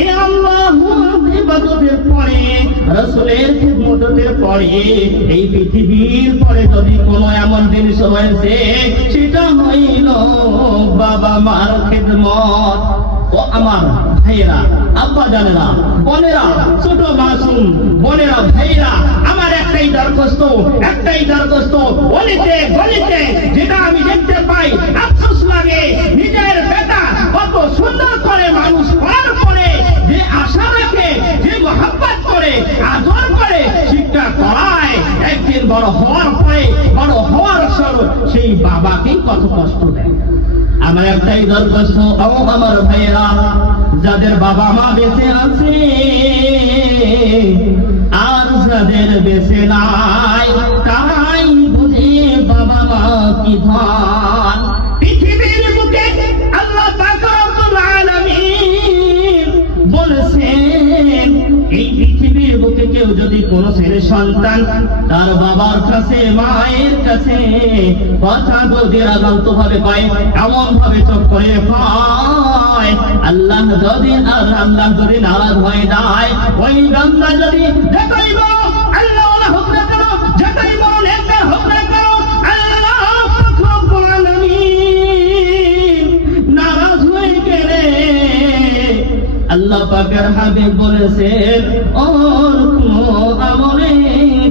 এই আল্লাহু ইবাদতের পরে রাসূলের খিদমতের পরে এই পৃথিবীর পরে যদি কোনো এমন জিনিস হয়েছে সেটা হইল বাবা মার খিদমত। ও আমার ভাইয়েরা, আব্বা জানেরা, বোনেরা, ছোট মাসুম বোনেরা, ভাইয়েরা, আমার একটাই দরখাস্ত, অলিতে গলিতে যেটা আমি দেখতে পাই আফসোস লাগে, নিজের বেটা কত সুন্দর করে মানুষ করার পরে যে আশা রাখে, যে মহব্বত করে, আদর করে, শিক্ষা করায়, একদিন বড় হওয়ার পরে বড় হওয়ার সময় সেই বাবাকেই কত কষ্ট দেয়। আমার একটাই দরখাস্ত, আমার ভাইয়েরা, যাদের বাবা মা বেঁচে আছে আর যাদের বেঁচে নাই তারাই বুঝে বাবা মা কি ধন। পৃথিবীর বুকে আল্লাহ পাক রব্বুল আলামিন বলেছেন, এই পৃথিবীর বুকে কেউ যদি কোন ছেলে সন্তান তার বাবার কাছে মায়ের কাছে কথা যদি রাগান্ত ভাবে পায়, এমন ভাবে চোখ করে পায়, আল্লাহ যদি নারাজ হয়ে যায়, ওই বান্দা যদি দেখাইব আল্লাহ হোক না কেন, দেখাইব নেককার হোক না কেন, আল্লাহ পাক রব্বুল আলামিন নারাজ হয়ে গেলে আল্লাহ পাকের হাবিব বলেছেন ওর কোনো আমলে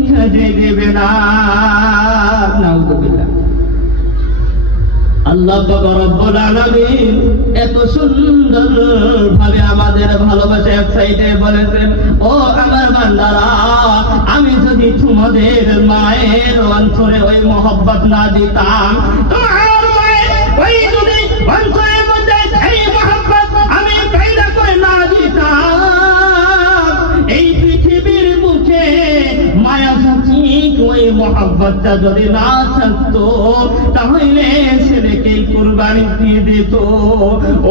কাজে দেবে না। নাউযুবিল্লাহ। আল্লাহ পাক রব্বুল আলামিন এত সুন্দর ভাবে আমাদের ভালোবাসা এক সাইডে বলেছেন, ও আমার বান্দারা, আমি যদি তোমাদের মায়ের অন্তরে ওই মহব্বত না দিতাম, তোমার মায়ের ওই যদি অন্তরের মধ্যে এই মহব্বত আমি পয়দা করে না দিতাম, এই পৃথিবীর বুকে মায়া সাচিক ওই মহব্বতটা যদি না থাকতো তাহলে ছেলেকে কুরবানি দিয়ে দিত।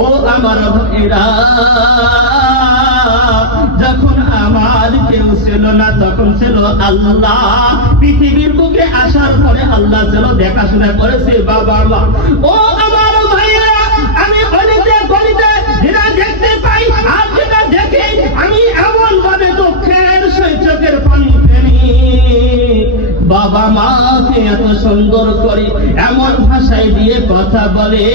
ও আমার ভাইরা, যখন আমার কেউ ছিল না তখন ছিল আল্লাহ, পৃথিবীর বুকে আসার পরে আল্লাহ ছিল দেখাশোনা করেছে বাবা মা। ও আমার ভাইরা, আমি গলিতে গলিতে যেটা দেখতে পাই আর যেটা দেখি আমি এমন ভাবে দুঃখের চোখের পানি ফেলি, বাবা মাকে এত সুন্দর করে এমন ভাষায় দিয়ে কথা বলে,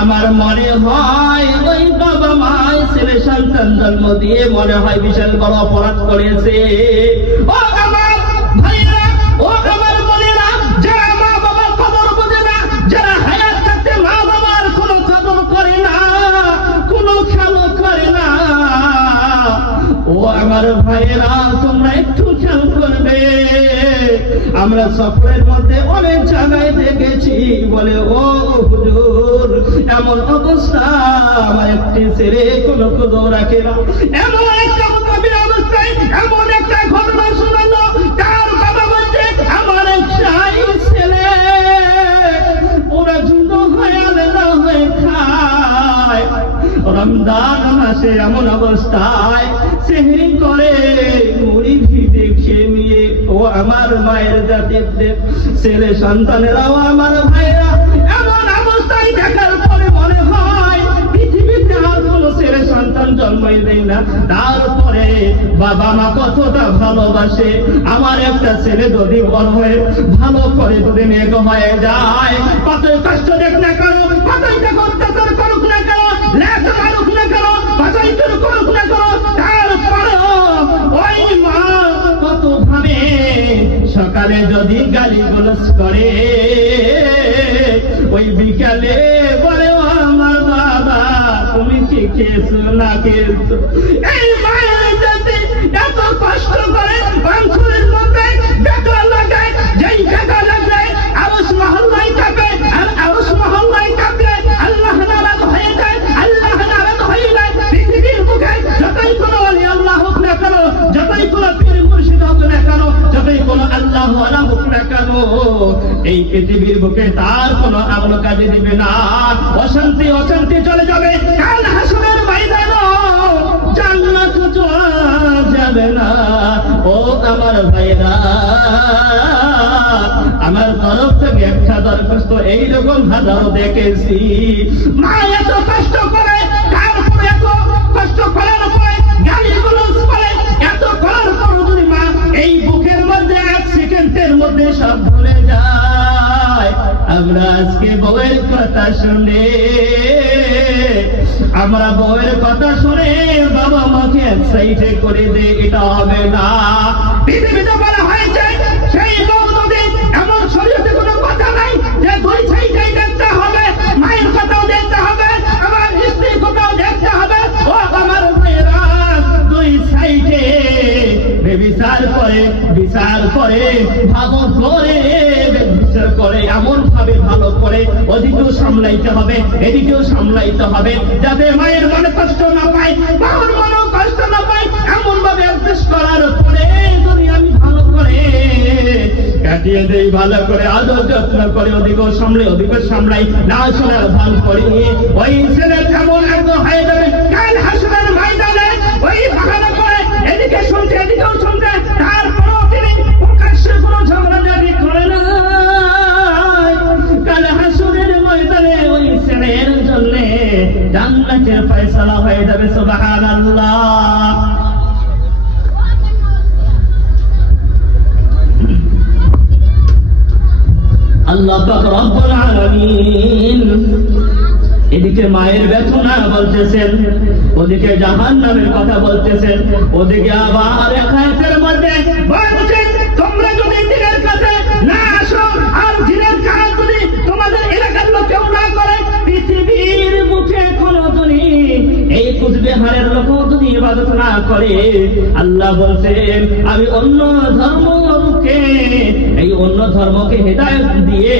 আমার মনে হয় ওই বাবা মা ছেলে সন্তান জন্ম দিয়ে মনে হয় বিশাল বড় অপরাধ করেছে। ও আমার ভাইয়েরা, ও আমার বোনেরা, যারা মা বাবার কদর বোঝে না, যারা হায়াত থাকতে মা বাবার কোনো কদর করে না, কোনো খেয়াল করে না, ও আমার ভাইয়েরা, তোমরা একটু খেয়াল করবে। আমরা সফরের মধ্যে অনেক জায়গায় দেখেছি, বলে ও হুজুর এমন অবস্থা, আমার একটি ছেলে কোনো কদর রাখে না, এমন একটা কবির অবস্থায় এমন একটা ঘটনা শোনালো, তার বাবা বলছে আমার একটাই ছেলে, ওরা জুতো হয়ে না হয়ে খায়, রমজান মাসে এমন অবস্থায় সেহরি করে মুড়ি ভিজে খেয়ে নিয়ে। ও আমার মায়ের জাতির ছেলে সন্তানেরাও আমার ভাইরা এমন অবস্থায় দেখার পরে মনে হয় পৃথিবীতে আর কোন ছেলে সন্তান জন্মই দেয় না, তারপরে বাবা মা কতটা ভালোবাসে। আমার একটা ছেলে যদি বড় হয়ে ভালো করে যদি মেঘ হয়ে যায়, কতই কষ্ট দেখ না করো, কতই দেখো অত্যাচার করুক না করো, লেখ মারুক না করো, কতই চুর করুক না করো, তারপরেও ওই মা কত ভাবে সকালে যদি গালি গোলস করে, ওই বিকালে বলে আমার বাবা তুমি কি খেয়েছো না খেয়েছো। এই মায়ের যাতে এত কষ্ট করে অঞ্চলের মধ্যে বেকার লাগায়, যেই বেকার লাগবে আরস মহল্লায় থাকে, আর আরস মহল্লায় থাকলে আল্লাহ নারাজ হয়ে যায়, আল্লাহ নারাজ হয়ে যায়। পৃথিবীর মুখে যতই কোনো আলী আল্লাহ হোক না কেন, যতই কোনো পীর মুর্শিদ হোক না কেন, যতই কোনো আল্লাহ ওয়ালা হোক না কেন, এই পৃথিবীর বুকে তার কোনো আমল কাজে দিবে না, অশান্তি অশান্তি চলে যাবে। কাল হাসরের ময়দানে জান্নাত যাওয়া যাবে না। ও আমার ভাইরা, আমার তরফ থেকে একটা দরখাস্ত, এইরকম হাজারো দেখেছি, মা এত কষ্ট করে তারপরে আমরা বউয়ের কথা শুনে বাবা মাকে এক সাইডে করে দে, এটা হবে না। পৃথিবীতে বলা হয়েছে সেই বউ যদি এমন শরীয়তে কোনো কথা নাই যে দুই সাইডেই দেখতে হবে, মায়ের কথাও দেখতে হবে, আমার স্ত্রীর কথাও দেখতে হবে। ও আমার মেয়েরা, দুই সাইডে বিচার করে, বিচার করে, ভালো করে বিচার করে, এমন ভাবে ভালো করে ওদিকেও সামলাইতে হবে, এদিকেও সামলাইতে হবে, যাতে মায়ের মনে কষ্ট না পায়, বাবার মনেও কষ্ট না পায়। এমন ভাবে অ্যাডজাস্ট করার পরে যদি আমি ভালো করে কাটিয়ে দেই, ভালো করে আদর যত্ন করে, ওদিকেও সামলে, ওদিকেও সামলাই, না শোনার ভান করি, ওই ছেলে কেমন একদম হয়ে যাবে কাল হাসরের ময়দানে। ওই বাহানা করে এদিকে শুনছে, এদিকেও শুনছে, তারপরেও তিনি প্রকাশ্যে কোনো ঝগড়াঝাটি করে না। কাল হাসরের ময়দানে ওই ছেলের জন্য জান্নাতের ফয়সালা হয়ে যাবে। সুবহানাল্লাহ। আল্লাহ পাক রব্বুল আলামিন এদিকে মায়ের বেদনা বলতেছেন, ওদিকে জাহান্নামের কথা বলতেছেন, ওদিকে আবার এক আয়াতের মধ্যে বলছেন তোমরা যদি দিনের কাছে না আসো আর দিনের কাজ যদি তোমাদের এলাকার লোক কেউ না করে, পৃথিবীর মুখে কোনদিনই এই কুচবিহারের লোক যদি ইবাদত না করে, আল্লাহ বলছেন আমি অন্য ধর্মকে, এই অন্য ধর্মকে হেদায়েত দিয়ে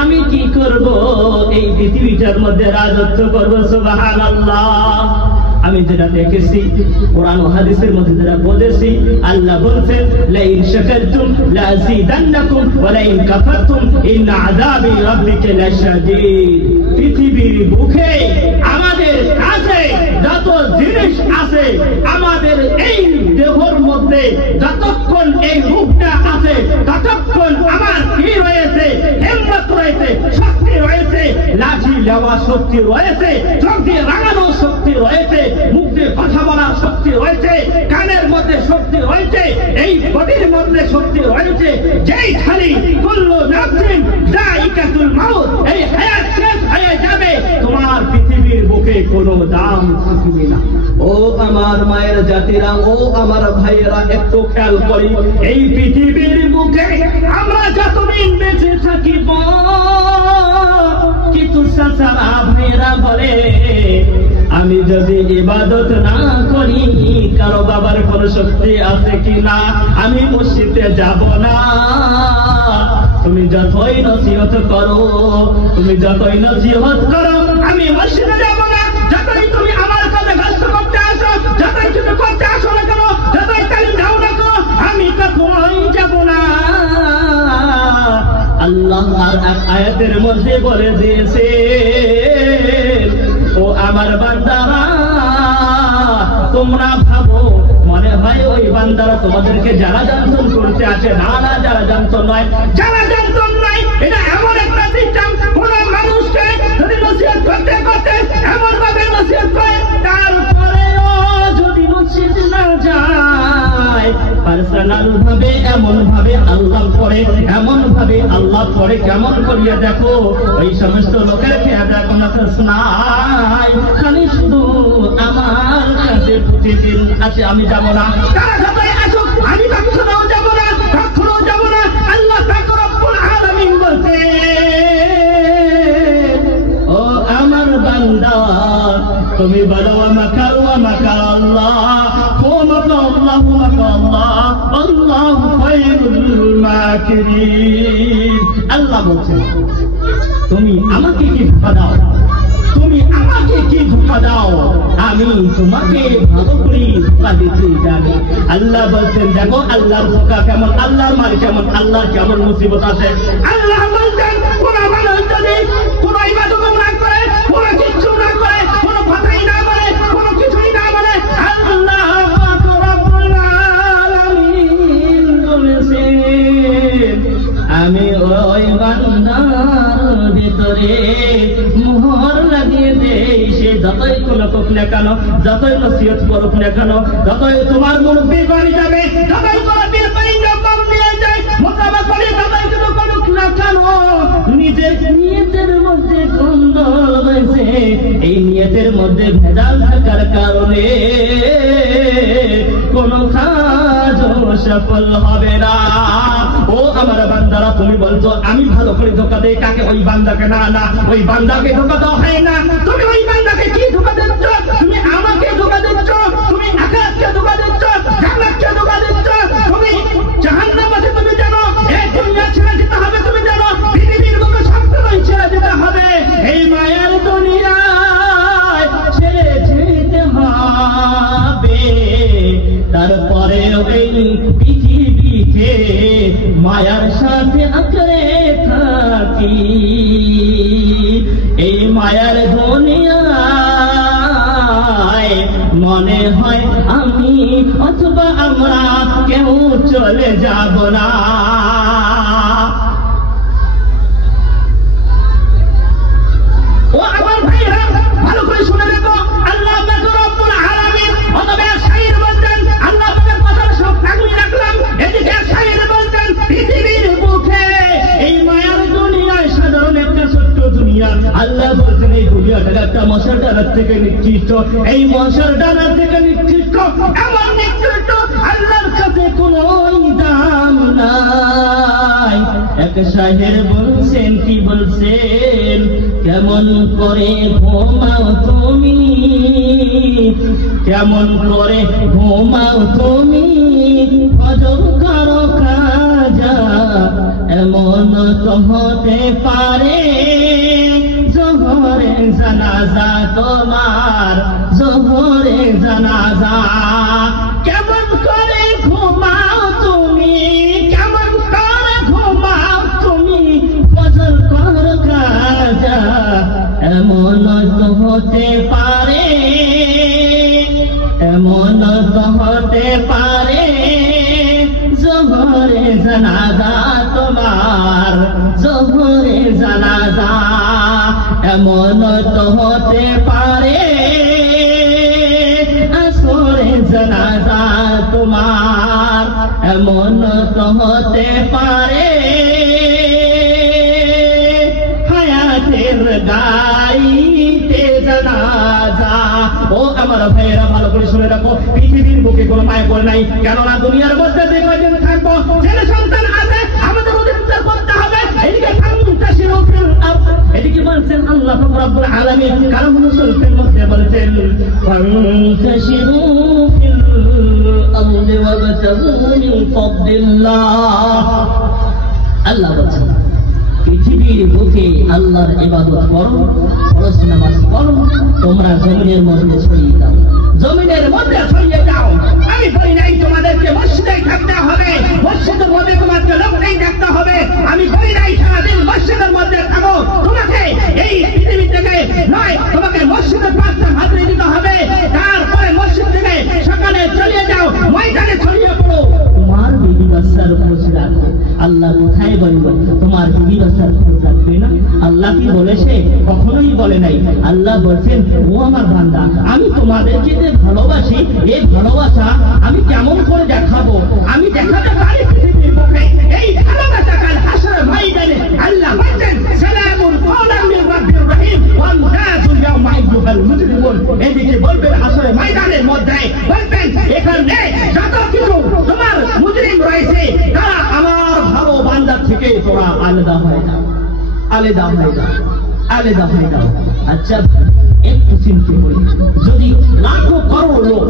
আমি কি করব, এই পৃথিবীটার মধ্যে রাজত্ব করব। সুবহানাল্লাহ। আমি যেটা দেখেছি কোরআন ও হাদিসের মধ্যে যেটা বলেছি, আল্লাহ বলছেন লাইন শাকারতুম লাযিদান্নাকুম ওয়া লাইন কাফারতুম ইন্না আযাবি রাব্বিকা লাশাদীদ। পৃথিবীর বুকে আমাদের কাছে যত জিনিস আছে, আমাদের এই দেহের মধ্যে যতক্ষণ এই রূপটা আছে, ততক্ষণ আমার কি রয়েছে, হিম্মত রয়েছে, শক্তি রয়েছে, লাঠি নেওয়া শক্তি রয়েছে, চোখ দিয়ে রাঙানো শক্তি রয়েছে, মুখ দিয়ে কথা বলার শক্তি রয়েছে, কানের মধ্যে শক্তি রয়েছে, এই বডির মধ্যে শক্তি রয়েছে। যেই খালি কুল্লু নাফসিন যায়িকাতুল মাউত, এই হায়াত শেষ হয়ে যাবে, তোমার পৃথিবীর বুকে কোনো দাম থাকবে না। ও আমার মায়ের জাতিরা, ও আমার ভাইয়েরা, একটু খেয়াল করি, এই পৃথিবীর বুকে আমরা যতদিন বেঁচে থাকিব, কিন্তু চাচারা ভাইয়েরা বলে আমি যদি ইবাদত না করি, কারো বাবার কোন শক্তি আছে কিনা, আমি মসজিদে যাব না। তুমি যতই নসিহত করো, তুমি যতই নসিহত করো, আমি মসজিদে যাব না। যতই তুমি আমার কাছে ব্যস্ত করতে আসো, যতই তুমি করতে আসো না কেন, যতই তালিম দাও না কেন, আমি কখনোই যাব না। আল্লাহ আর এক আয়াতের মধ্যে বলে দিয়েছে, ও আমার বান্দারা, তোমরা ভাবো মনে হয় ওই বান্দারা তোমাদেরকে যারা জান্তন করতে আসে, না না, যারা জান্তন নয়, যারা জান্তন নয়। এটা এমন একটা সিস্টেম, কোন মানুষকে যদি নসিহত করতে করতে এমন ভাবে নসিহত করে, তারপরেও যদি মসজিদ না যায়, পার্সোনাল ভাবে এমন ভাবে আল্লাহ পড়ে, এমন ভাবে আল্লাহ পড়ে, কেমন করিয়া দেখো, ওই সমস্ত লোকের খেয়া দেখো না নাই, খালি শুধু আমার কাছে প্রতিদিন আছে, আমি যাব না। তারা সবাই আসুক, আমি কখনো যাব না, কখনো যাব না। আল্লাহ পাক রব্বুল আলামিন বলছে, ও আমার বান্দা, তুমি বলো মাকার ওয়া মাকার আল্লাহ, ও মাকার আল্লাহ, মাকার আল্লাহ, আল্লাহু খায়রুল মাকিরিন। আল্লাহ বলছে তুমি আমাকে কি ধোঁকা দাও, তুমি আমাকে কি ধোঁকা দাও, আমি তোমাকে ভালো করে ধোঁকা দিতে জানি। আল্লাহ বলছেন দেখো আল্লাহর ধোঁকা কেমন, আল্লাহর মার কেমন, আল্লাহ কেমন মুসিবত আছে। আল্লাহ বলছেন কোন মানুষ যদি কোন ইবাদত না করে, কোন কিছু না করে, কোন কথাই না বলে, কোন কিছুই না বলে, আল্লাহ পাক রব্বুল আলামিন বলেছেন আমি ওই বান্দার ভিতরে মোহর লাগিয়ে দেই। সে যতই কোনো কোক না কেন, যতই নসিহত করুক না কেন, যতই তোমার মুরব্বী বাড়ি যাবে, যতই তোমার বীর বাড়ি নিয়ে যায় মোকাবা করে, যতই কোনো কোনো না কেন নিজের নিয়তের মধ্যে গন্ডগোল হয়েছে, এই নিয়তের মধ্যে ভেজাল থাকার কারণে কোন কাজও সফল হবে না। ও আমার বান্দারা, তুমি বলছো আমি ভালো করে ধোকা দেই কাকে? ওই বান্দাকে না, না ওই বান্দাকে ধোকা দেওয়া হয় না। তুমি ওই বান্দাকে কি ধোকা দিচ্ছ? তুমি আমাকে ধোকা দিচ্ছ, তুমি আকাশকে ধোকা দিচ্ছ, জান্নাতকে ধোকা দিচ্ছ। তুমি জাহান্নামে তুমি জানো এই দুনিয়া ছেড়ে যেতে হবে, তুমি জানো পৃথিবীর বুকে সবসময় ছেড়ে যেতে হবে। এই মায়ার দুনিয়ায় ছেড়ে যেতে হবে, তারপরে ওই পৃথিবীকে মায়ার সাথে আঁকড়ে থাকি। এই মায়ার দুনিয়ায় মনে হয় আমি অথবা আমরা কেউ চলে যাব না। ও আমার ভাইরা, ভালো করে শুনে দেখো, আল্লাহ রব্বুল আলামিন অথবা শাইর বলতেন, আল্লাহ পাকের কথা সব আগলে রাখলাম। এদিকে শাইর বলতেন পৃথিবীর বুকে এই মায়ার দুনিয়ায় সাধারণ একটা ছোট্ট দুনিয়া। আল্লাহ বলছেন এই দুনিয়াটা একটা মশার ডানার থেকে নিকৃষ্ট, এই মশার ডানার থেকে নিকৃষ্ট, এমন নিকৃষ্ট আল্লাহর কাছে কোনো দাম নাই। এক শায়ের বলছেন, কি বলছেন, কেমন করে ঘুমাও তুমি, কেমন করে ঘুমাও তুমি, ফজর করো কাজা, এমন তো হতে পারে জোহরে জানাজা তোমার, জোহরে জানাজা। কেমন করে ঘুমাও তুমি, কেমন করে ঘুমাও তুমি, ফজর করো কাজা, এমন তো হতে পারে, এমন তো হতে পারে জোহরে জানাজা তোমার, জোহরে জানাজা। এমন তো হতে পারে আসরে জানাজা তোমার, এমন তো হতে পারে হায়াতের গাইতে জানাজা। ও আমার ভাইয়েরা, ভালো করে শুনে রাখো, পৃথিবীর বুকে কোনো মায়া করে নাই, কেননা দুনিয়ার মধ্যে যে কয়দিন থাকবো, ছেলে সন্তান আছে, আমাদের অধিকার করতে হবে। এদিকে এদিকে বলছেন আল্লাহ রব্বুল আলামিন কালামুল শরীফের মধ্যে বলছেন, ফান্তাশিরু ফিল আরদি ওয়াবতাগু মিন ফাদলিল্লাহ। আল্লাহ বলছেন পৃথিবীর বুকে আল্লাহর ইবাদত করো, ফরজ নামাজ পড়ো, তোমরা জমিনের মধ্যে ছড়িয়ে দাও, জমিনের মধ্যে ছড়িয়ে দাও। আমি বলি নাই তোমাদেরকে মসজিদে থাকতে হবে, মসজিদের মধ্যে তোমাকে লোকটাই থাকতে হবে। আমি বলি নাই সারাদিন মসজিদের মধ্যে থাকো, তোমাকে এই পৃথিবী থেকে নয়, তোমাকে মসজিদের পাশে হাজিরা দিতে হবে। তারপরে মসজিদ থেকে সকালে চলিয়ে যাও, ময়দানে ছড়িয়ে পড়ো, তোমার বিবি বাচ্চার খোঁজ রাখো। আল্লাহ কোথায় বলল তোমার বিবি বাচ্চার খোঁজ রাখবে না? আল্লাহ কি বলেছে? কখনোই বলে নাই। আল্লাহ বলছেন, ও আমার বান্দা, আমি তোমাদেরকে যে ভালোবাসি, এই ভালোবাসা আমি কেমন করে দেখাবো? আমি দেখাতে পারি পৃথিবীর মুখে এই ভালোবাসা কাল হাসরের ময়দানে। আল্লাহ বলছেন, সালামুন কওলাম মির রাব্বির রহিম ওয়া আমতাজুল ইয়াওমা আইয়ুহাল মুজরিমুন। এদিকে বলবেন হাসরের ময়দানের মধ্যে, বলবেন এখানে যত কিছু তোমার মুজরিম রয়েছে, তারা আমার ভালো বান্দা থেকে তোরা আলাদা হয়ে যাও, আলাদা হয়ে যাও, আলাদা হয়ে যাও। আচ্ছা একটু চিন্তা করি, যদি লাখো করোড় লোক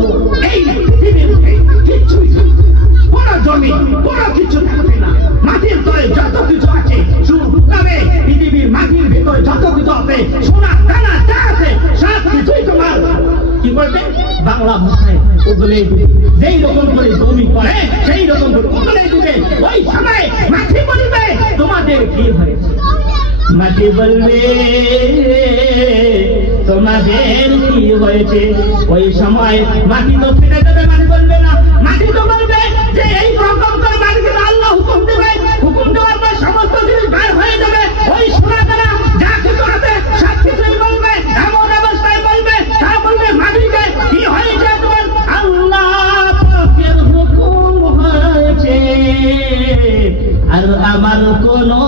এই পৃথিবীতে কিচ্ছুই থাকবে, কোনো জমি কোনো কিছু থাকবে না, মাটির তলে যত কিছু আছে শুধু ঢুকাবে, পৃথিবীর মাটির ভেতরে যত কিছু আছে, সোনা দানা যা আছে সব কিছুই তোমার কি করবে? বাংলা ভাষায় ওগুলো যেই রকম করে জমি করে সেই রকম করে ওগুলো দিবে। ওই সময় মাটি বলবে তোমাদের কি হয়েছে, মাটি বলবে তোমাদের কি হয়েছে। ওই সময় মাটি তো ফেটে যাবে, মাটি বলবে না, মাটি তো বলবে যে এই রকম করে মাটিকে আল্লাহ হুকুম দেবে, হুকুম দেওয়ার পর সমস্ত জিনিস বের হয়ে যাবে। ওই সোনা দানা যা কিছু আছে সব কিছুই বলবে, এমন অবস্থায় বলবে, তা বলবে মাটিকে কি হয়েছে তোমার? আল্লাহ পাকের হুকুম হয়েছে আর আমার কোনো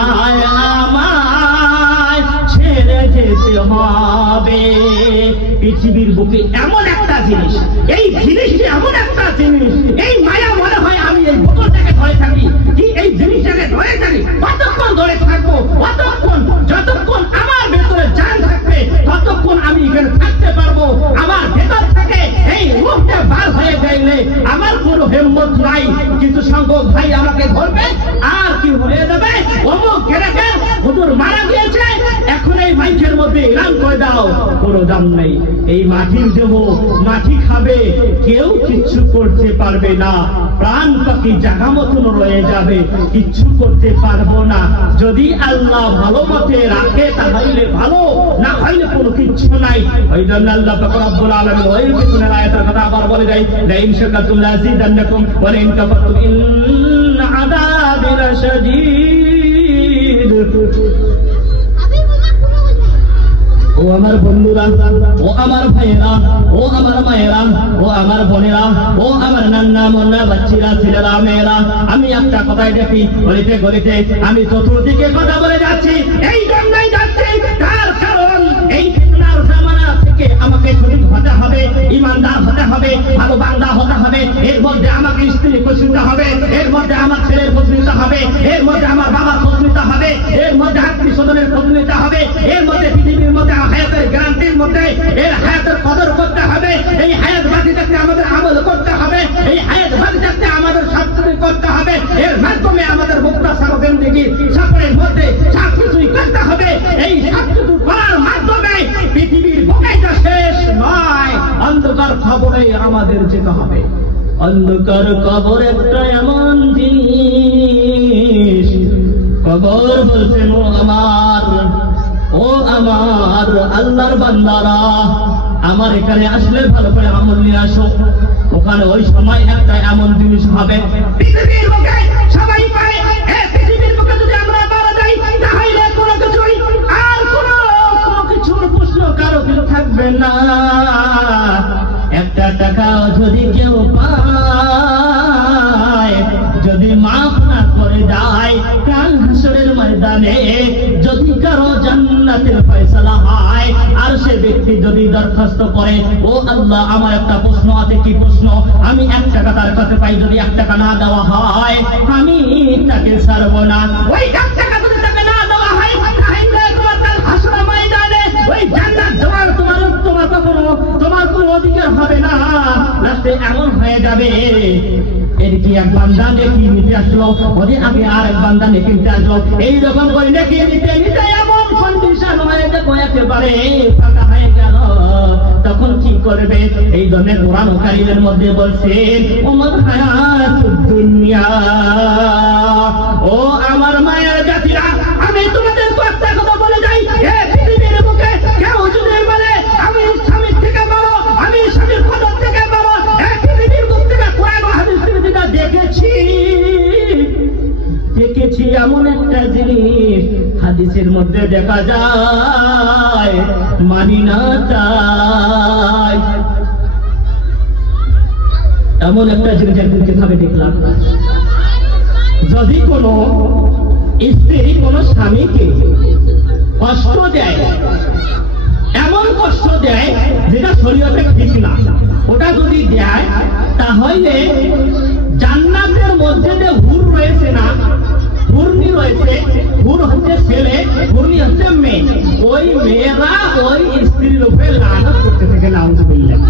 দুনিয়ায় আমায় ছেড়ে যেতে হবে। পৃথিবীর বুকে এমন একটা জিনিস, এই জিনিসটি এমন একটা জিনিস, এই মায়া মনে হয় আমি এই বোতলটাকে ধরে থাকি, কি এই জিনিসটাকে ধরে থাকি, কতক্ষণ ধরে থাকবো, কতক্ষণ, যতক্ষণ আমার ভেতরে জান থাকবে ততক্ষণ আমি এখানে থাকতে পারবো। আমার ভেতর থেকে এই রূপটা বার হয়ে গেলে আমার কোনো হিম্মত নাই। কিছু সংখ্যক ভাই আমাকে ধরবে আর কি হয়ে যাবে, অমুক গেরেকের হুজুর মারা গিয়েছে, এখন এই মাইকের মধ্যে এলান করে দাও, কোনো দাম নেই। এই মাটির দেহ মাটি খাবে, কেউ কিচ্ছু করতে পারবে না। প্রাণ পাখি জাগা মতন রয়ে যাবে, কিচ্ছু করতে পারবো না। যদি আল্লাহ ভালো মতে রাখে তাহলে ভালো, না হইলে কোনো কিচ্ছু নাই। ওই জন্য আল্লাহ পাক রব্বুল আলামিন ওই পিছনের আয়াতের কথা আবার বলে দেয়, লা ইন শাকারতুম লাযিদান্নাকুম ওয়া লা ইন কাফারতুম ইন্না আযাবি লাশাদীদ। ও আমার বন্ধুরা, ও আমার ভাইয়েরা, ও আমার মায়েরা, ও আমার বোনেরা, ও আমার নান্না মুন্না বাচ্চিরা, ছেলেরা, মেয়েরা, আমি একটা কথাই দেখি, গলিতে গলিতে আমি চতুর্দিকে কথা বলে যাচ্ছি, এই জন্যই যাচ্ছি, তার কারণ এই ফিতনার জামানা থেকে আমাকে শহীদ হতে হবে, ইমানদার হতে হবে, ভালো বান্দা হতে হবে। এর মধ্যে আমাকে স্ত্রী খোঁজ নিতে হবে, এর মধ্যে আমার ছেলের খোঁজ নিতে হবে, এর মধ্যে আমার বাবার খোঁজ নিতে হবে, এর মধ্যে আত্মীয় স্বজনের খোঁজ নিতে হবে, এর মধ্যে পৃথিবীর মধ্যে হায়াতের গ্যারান্টির মধ্যে এর হায়াতের কদর করতে হবে। এই হায়াত বাঁচি থাকতে আমাদের আমল করতে হবে, এই হায়াত বাঁচি থাকতে আমাদের সবকিছু করতে হবে। এর মাধ্যমে আমাদের মুক্তা সারাদিন দেখি সকলের মধ্যে সবকিছুই করতে হবে। এই সবকিছু করার মাধ্যমে পৃথিবীর বুকেটা শেষ নয়, অন্ধকার খবরে আমাদের যেতে হবে। অন্ধকার কবর একটা এমন জিনিস, কবর বলছেন ও আমার আল্লাহর বান্দারা, আমার এখানে আসলে ভালো করে আমল নিয়ে আসো। ওখানে ওই সময় একটা এমন জিনিস হবে, পৃথিবীর বুকে সবাই পায়, পৃথিবীর বুকে যদি আমরা মারা যাই তাহলে কোনো কিছুই আর কোনো কিছুর প্রশ্ন কারো কিছু থাকবে না। একটা টাকা যদি কেউ পায়, যদি মাফ না করে যায়, কাল হাসরের ময়দানে যদি কারো জান্নাতের ফয়সালা হয়, আর সে ব্যক্তি যদি দরখাস্ত করে, ও আল্লাহ আমার একটা প্রশ্ন আছে, কি প্রশ্ন, আমি 1 টাকা তার কাছে পাই, যদি 1 টাকা না দেওয়া হয় আমি তাকে ছাড়বো না। ওই 1 টাকা যদি তাকে না দেওয়া হয় তাহলে তোমার কাল হাসরের ময়দানে ওই জান্নাত যাওয়ার তোমার কোনো অধিকার হবে না। রাস্তায় এমন হয়ে যাবে, এর কি এক বান্দা নেকি নিতে আসলো, ওদের আগে আর এক বান্দা নেকি নিতে আসলো, এইরকম করে নেকি নিতে নিতে এমন কন্ডিশন হয়ে যাবে একেবারে ফাঁকা হয়ে গেল, তখন কি করবে? এই জন্য কোরআন কারীমের মধ্যে বলছেন, ওমাল হায়াতুদ দুনিয়া, ও আমার মায়ের জাতিরা, আমি তোমাদের একটা কথা বলে যাই, পৃথিবীর বুকে কেউ যদি বলে আমি স্বামীর থেকে বড়, আমি স্বামীর কদর থেকে বড়, পৃথিবীর বুক থেকে কোরআন হাদিস থেকে দেখেছি এমন একটা জিনিস হাদিসের মধ্যে দেখা যায়, মানি না চাই, এমন একটা জিনিস একদিন কিভাবে দেখলাম, যদি কোনো স্ত্রী কোনো স্বামীকে কষ্ট দেয়, এমন কষ্ট দেয় যেটা শরীয়তে ঠিক না, ওটা যদি দেয় তাহলে জান্নাতের মধ্যে যে হুর রয়েছে না, হুরনি রয়েছে, হুর হচ্ছে ছেলে, হুরনি হচ্ছে মেয়ে, ওই মেয়েরা ওই স্ত্রীর উপরে লানত করতে থাকে, নাউযুবিল্লাহ,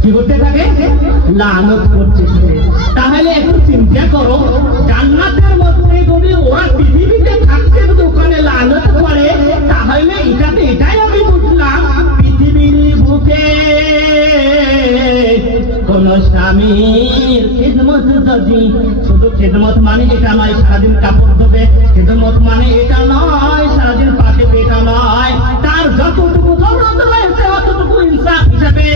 কি করতে থাকে? লানত করতে থাকে। তাহলে একটু চিন্তা করো, জান্নাতের মধ্যে যদি ওরা পৃথিবীতে থাকতে যদি ওখানে লানত করে, তাহলে এটাই আমি বুঝলাম, পৃথিবীর বুকে কোন স্বামীর খিদমত যদি, শুধু খিদমত মানে এটা নয় সারাদিন কাপড় ধোবে, খিদমত মানে এটা নয় সারাদিন পাশে, এটা নয়, তার যতটুকু জরুরত রয়েছে অতটুকু ইনসাফ হিসাবে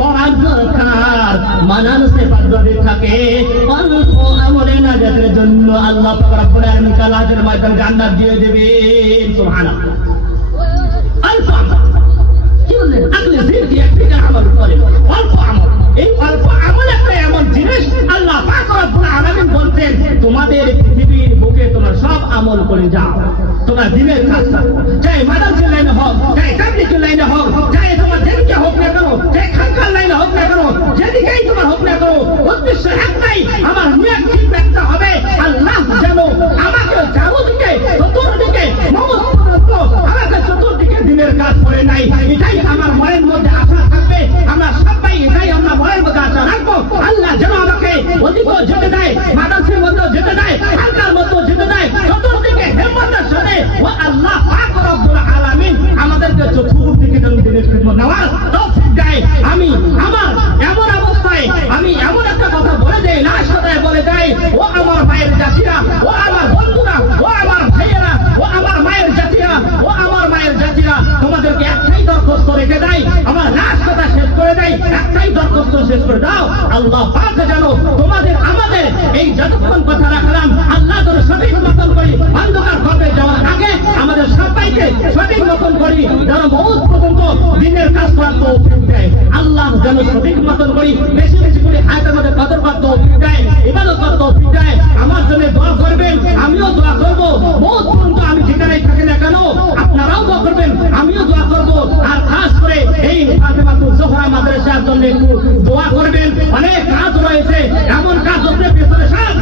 করার দরকার। মানান সেফাত যদি থাকে, অল্প আমলে নাজাতের জন্য আল্লাহ পাক রব্বুল আলামিন কাল হাসরের ময়দানে জান্নাত দিয়ে দেবেন। সুবহানাল্লাহ, অল্প আমল, কি বললেন? আপনি জিন্দগি একটা আমল করেন, অল্প আমল, এই অল্প আমল একটা এমন জিনিস আল্লাহ পাক রব্বুল আলামিন বলতেন, তোমাদের পৃথিবীর বুকে তোমার সব আমল করে যাও, তোমার দিনের কাজ থাকো, চাই মাদ্রাসার লাইনে হোক, চাই তাবলীগের লাইনে হোক, চাই তোমার দিনকে হোক না কেন, চাই খানকার লাইনে হোক না কেন, যেদিকেই তোমার হোক না কেন, উদ্দেশ্য একটাই, আমার নিয়ত ঠিক রাখতে হবে। আল্লাহ যেন আমাকে চারদিকে চতুর্দিকে আমাকে চতুর্দিকে দিনের কাজ করে নাই, এটাই আমার মনের মধ্যে আশা থাকবে। আমরা সবাই এটাই আমরা মনের মধ্যে আশা রাখবো। আল্লাহ যেন আমাকে অধিক যেতে দেয়, মাদ্রাসার মধ্যে যেতে দেয়, খানকার মধ্যে যেতে দেয়, চতুর্দিকে হিম্মতের সাথে ও আল্লাহ পাক রব্বুল আলামিন আমাদেরকে চতুর্দিকে যেন দিনের খিদমত নেওয়ার তৌফিক দেয়। আমি আমার এমন অবস্থায় আমি এমন একটা কথা বলে যাই, লাশ কথায় বলে যাই, ও আমার মায়ের জাতিরা, ও আমার বন্ধুরা, ও আমার ভাইয়েরা, ও আমার মায়ের জাতিরা, ও আমার মায়ের জাতিরা, তোমাদেরকে একটাই দরখাস্ত রেখে দেয়, আমার লাশ কথা শেষ করে দেয়, একটাই দরখাস্ত শেষ করে দাও। আল্লাহ পাক যেন তোমাদের আমাদের এই যতক্ষণ কথা রাখলাম, আল্লাহ যেন সঠিক মতন করি, অন্ধকার ঘরে যাওয়ার আগে আমাদের সবাইকে সঠিক মতন করি, যেন বহুত পর্যন্ত দিনের কাজ করার তৌফিক দেয়। আল্লাহ যেন সঠিক মতন করি, বেশি বেশি করে হায়াতের মধ্যে কদর করার তৌফিক দেয়, ইবাদত করার তৌফিক দেয়। আমার জন্য দোয়া করবেন, আমিও দোয়া করব। বহুত পর্যন্ত আমি যেখানেই থাকি না কেন আপনারাও দোয়া করবেন, আমিও দোয়া করব। আর খাস করে এই ফাতেমাতুল জোহরা মাদ্রাসার জন্য একটু দোয়া করবেন। অনেক কাজ রয়েছে, এমন কাজ হচ্ছে পেছনে সব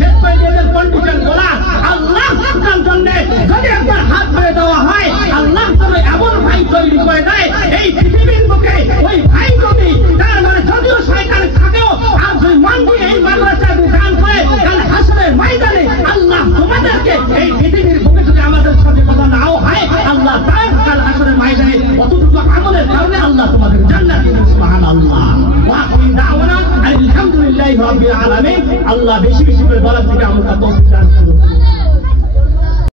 শেষ করে দিয়েছেন কন্ডিশন বলা। আল্লাহ তার জন্য যদি একবার হাত ধরে দেওয়া হয়, আল্লাহ যেন এমন ভাই তৈরি করে দেয় এই পৃথিবীর বুকে, ওই ভাই যদি তার মানে যদিও শয়তান থাকেও আর যদি মন দিয়ে এই মাদ্রাসা দান করে, কাল হাসরের ময়দানে আল্লাহ তোমাদেরকে এই পৃথিবীর বুকে যদি আমাদের সাথে কথা নাও হয়, আল্লাহ তার কাল হাসরের ময়দানে অতটুকু আমলের কারণে আল্লাহ তোমাদের জান্নাত দিবেন। সুবহানাল্লাহ ওয়া আখিরু দাওয়ানা আলহামদুলিল্লাহি রাব্বিল আলামিন। আল্লাহ বেশি বেশি করে বলার দিকে আমরা তৌফিক দান করুন।